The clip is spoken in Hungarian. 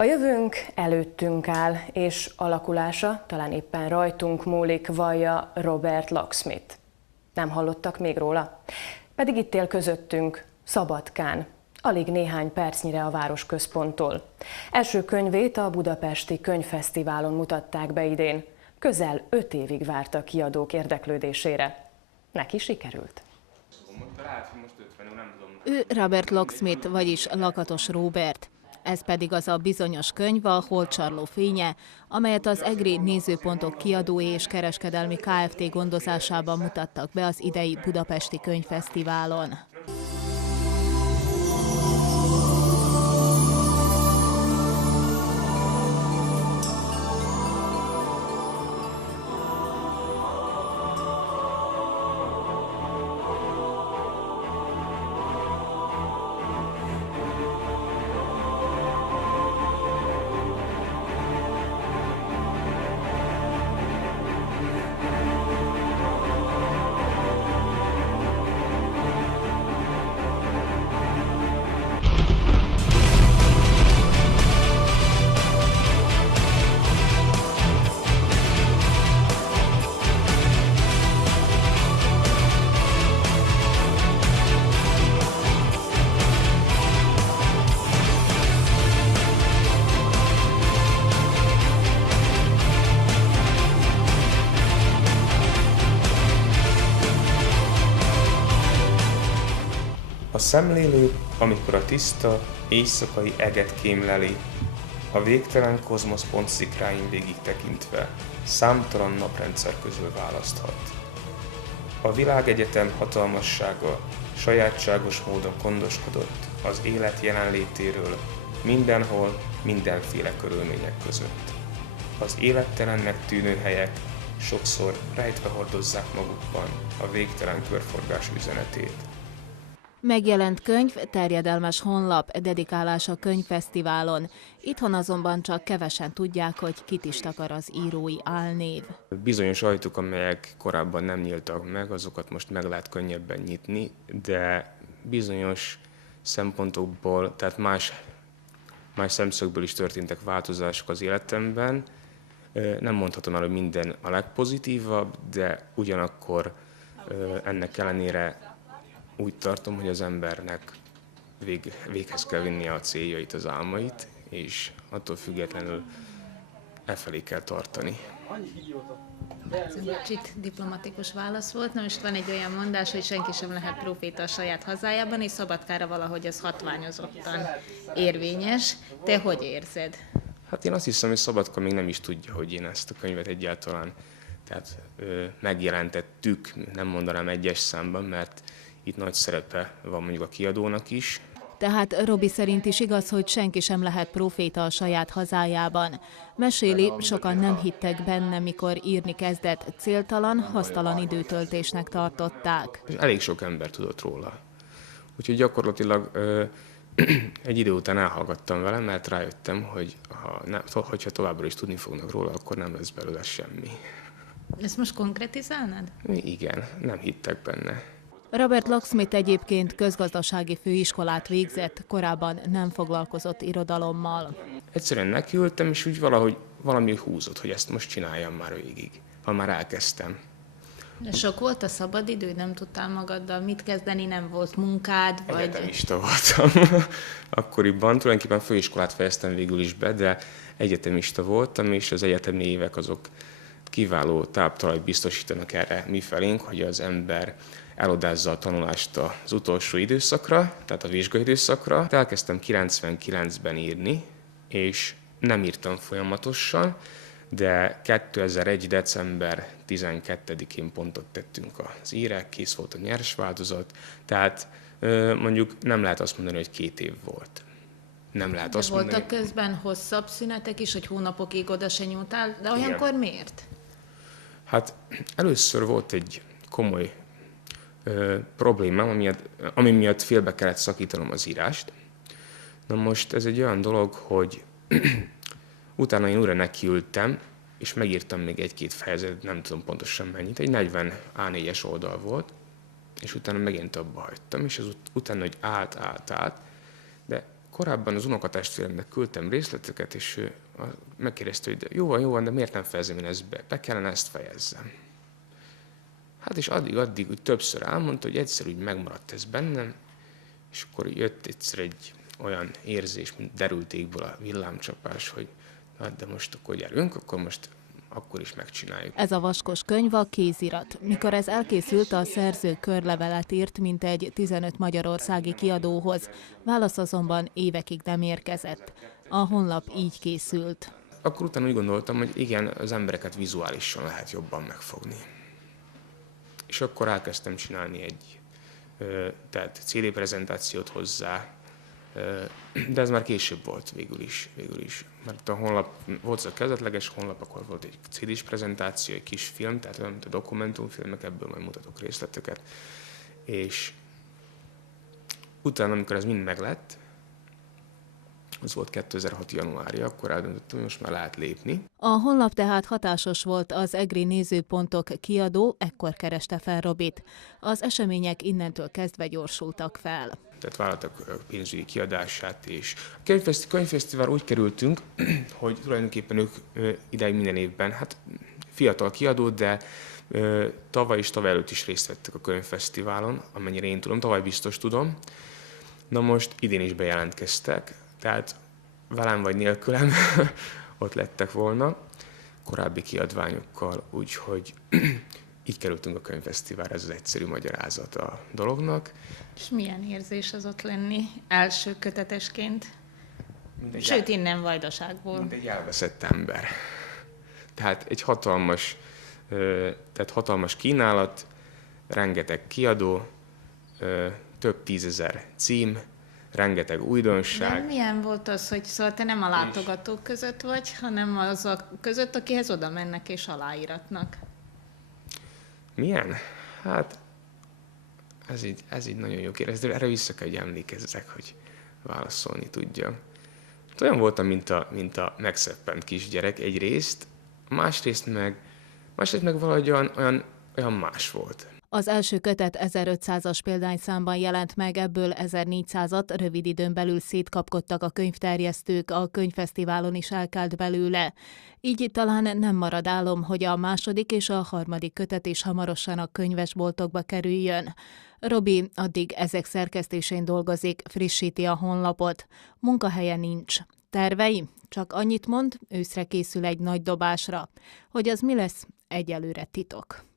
A jövőnk előttünk áll, és alakulása talán éppen rajtunk múlik, vallja Robert Locksmith. Nem hallottak még róla? Pedig itt él közöttünk, Szabadkán, alig néhány percnyire a városközponttól. Első könyvét a Budapesti Könyvfesztiválon mutatták be idén. Közel 5 évig várt a kiadók érdeklődésére. Neki sikerült. Ő Robert Locksmith, vagyis Lakatos Róbert. Ez pedig az a bizonyos könyv, a Holdcsarló fénye, amelyet az EGRI Nézőpontok kiadói és kereskedelmi Kft. Gondozásában mutattak be az idei Budapesti Könyvfesztiválon. A szemlélő, amikor a tiszta, éjszakai eget kémleli, a végtelen kozmosz pontszikráin végig tekintve, számtalan naprendszer közül választhat. A világegyetem hatalmassága sajátságos módon gondoskodott az élet jelenlétéről mindenhol, mindenféle körülmények között. Az élettelennek tűnő helyek sokszor rejtve hordozzák magukban a végtelen körforgás üzenetét. Megjelent könyv, terjedelmes honlap, dedikálás a könyvfesztiválon. Itthon azonban csak kevesen tudják, hogy kit is takar az írói álnév. Bizonyos ajtók, amelyek korábban nem nyíltak meg, azokat most meg lehet könnyebben nyitni, de bizonyos szempontokból, tehát más szemszögből is történtek változások az életemben. Nem mondhatom el, hogy minden a legpozitívabb, de ugyanakkor ennek ellenére úgy tartom, hogy az embernek véghez kell vinnie a céljait, az álmait, és attól függetlenül efelé kell tartani. Ez egy kicsit diplomatikus válasz volt. Na most van egy olyan mondás, hogy senki sem lehet proféta a saját hazájában, és Szabadkára valahogy ez hatványozottan érvényes. Te hogy érzed? Hát én azt hiszem, hogy Szabadka még nem is tudja, hogy én ezt a könyvet egyáltalán megjelentettük, nem mondanám egyes számban, mert itt nagy szerepe van mondjuk a kiadónak is. Tehát Robi szerint is igaz, hogy senki sem lehet proféta a saját hazájában. Meséli, sokan nem hittek benne, mikor írni kezdett, céltalan, hasztalan időtöltésnek tartották. Elég sok ember tudott róla. Úgyhogy gyakorlatilag egy idő után elhallgattam vele, mert rájöttem, hogy hogyha továbbra is tudni fognak róla, akkor nem lesz belőle semmi. Ezt most konkretizálnád? Igen, nem hittek benne. Robert Locksmith egyébként közgazdasági főiskolát végzett, korábban nem foglalkozott irodalommal. Egyszerűen nekiültem, és úgy valami húzott, hogy ezt most csináljam már végig, ha már elkezdtem. De sok volt a szabadidő, nem tudtál magaddal mit kezdeni, nem volt munkád? Vagy... Egyetemista voltam akkoriban, tulajdonképpen főiskolát fejeztem végül is be, de egyetemista voltam, és az egyetemi évek azok kiváló táptalajt biztosítanak erre mifelénk, hogy az ember elodázza a tanulást az utolsó időszakra, tehát a vizsgaidőszakra. Elkezdtem 99-ben írni, és nem írtam folyamatosan, de 2001. december 12-én pontot tettünk az írek, kész volt a nyers változat, tehát mondjuk nem lehet azt mondani, hogy 2 év volt. Nem lehet azt mondani. Voltak közben hosszabb szünetek is, hogy hónapokig oda se nyúltál, de olyankor igen. Miért? Hát először volt egy komoly problémám, ami miatt félbe kellett szakítanom az írást. Na most ez egy olyan dolog, hogy utána én újra nekiültem, és megírtam még 1-2 fejezetet, nem tudom pontosan mennyit, egy 40 A4-es oldal volt, és utána megint abba hagytam, és az utána, hogy állt, de korábban az unokatestvéremnek küldtem részleteket, és ő megkérdezte, hogy jó van, de miért nem fejezem én ezt be kellene ezt fejezzem. Hát és addig úgy többször elmondta, hogy egyszer úgy megmaradt ez bennem, és akkor jött egyszer egy olyan érzés, mint derültékből a villámcsapás, hogy hát de most akkor gyerünk, akkor is megcsináljuk. Ez a vaskos könyv a kézirat. Mikor ez elkészült, a szerző körlevelet írt mintegy 15 magyarországi kiadóhoz. Válasz azonban évekig nem érkezett. A honlap így készült. Akkor utána úgy gondoltam, hogy igen, az embereket vizuálisan lehet jobban megfogni. És akkor elkezdtem csinálni egy tehát CD prezentációt hozzá, de ez már később volt végül is. Mert a honlap volt az a kezdetleges honlap, akkor volt egy CD-s prezentáció, egy kis film, tehát olyan, mint a dokumentumfilmek, ebből majd mutatok részleteket. És utána, amikor ez mind meglett, az volt 2006. januárja, akkor eldöntöttem, hogy most már lehet lépni. A honlap tehát hatásos volt, az EGRI Nézőpontok kiadó ekkor kereste fel Robit. Az események innentől kezdve gyorsultak fel. Tehát vállaltak pénzügyi kiadását, és a könyvfesztivál úgy kerültünk, hogy tulajdonképpen ők ideig minden évben, hát fiatal kiadó, de tavaly és tavaly előtt is részt vettek a könyvfesztiválon, amennyire én tudom, tavaly biztos tudom. Na most idén is bejelentkeztek, tehát velem vagy nélkülem ott lettek volna, korábbi kiadványokkal, úgyhogy így kerültünk a könyvfesztiválra, ez az egyszerű magyarázat a dolognak. És milyen érzés az ott lenni első kötetesként? Sőt, innen Vajdaságból. Mint egy elveszett ember. Tehát egy hatalmas kínálat, rengeteg kiadó, több 10 000 cím, rengeteg újdonság. De milyen volt az, hogy szóval te nem a látogatók között vagy, hanem azok között, akihez oda mennek és aláíratnak? Milyen? Hát ez így nagyon jó kérdés, de erre vissza kell, hogy emlékezzek, hogy válaszolni tudjam. Hát olyan voltam, mint a megszeppent kisgyerek egyrészt, másrészt meg valahogy olyan más volt. Az első kötet 1500-as példányszámban jelent meg, ebből 1400-at rövid időn belül szétkapkodtak a könyvterjesztők, a könyvfesztiválon is elkelt belőle. Így talán nem marad álom, hogy a második és a harmadik kötet is hamarosan a könyvesboltokba kerüljön. Robi addig ezek szerkesztésén dolgozik, frissíti a honlapot. Munkahelye nincs. Tervei? Csak annyit mond, őszre készül egy nagy dobásra. Hogy az mi lesz, egyelőre titok.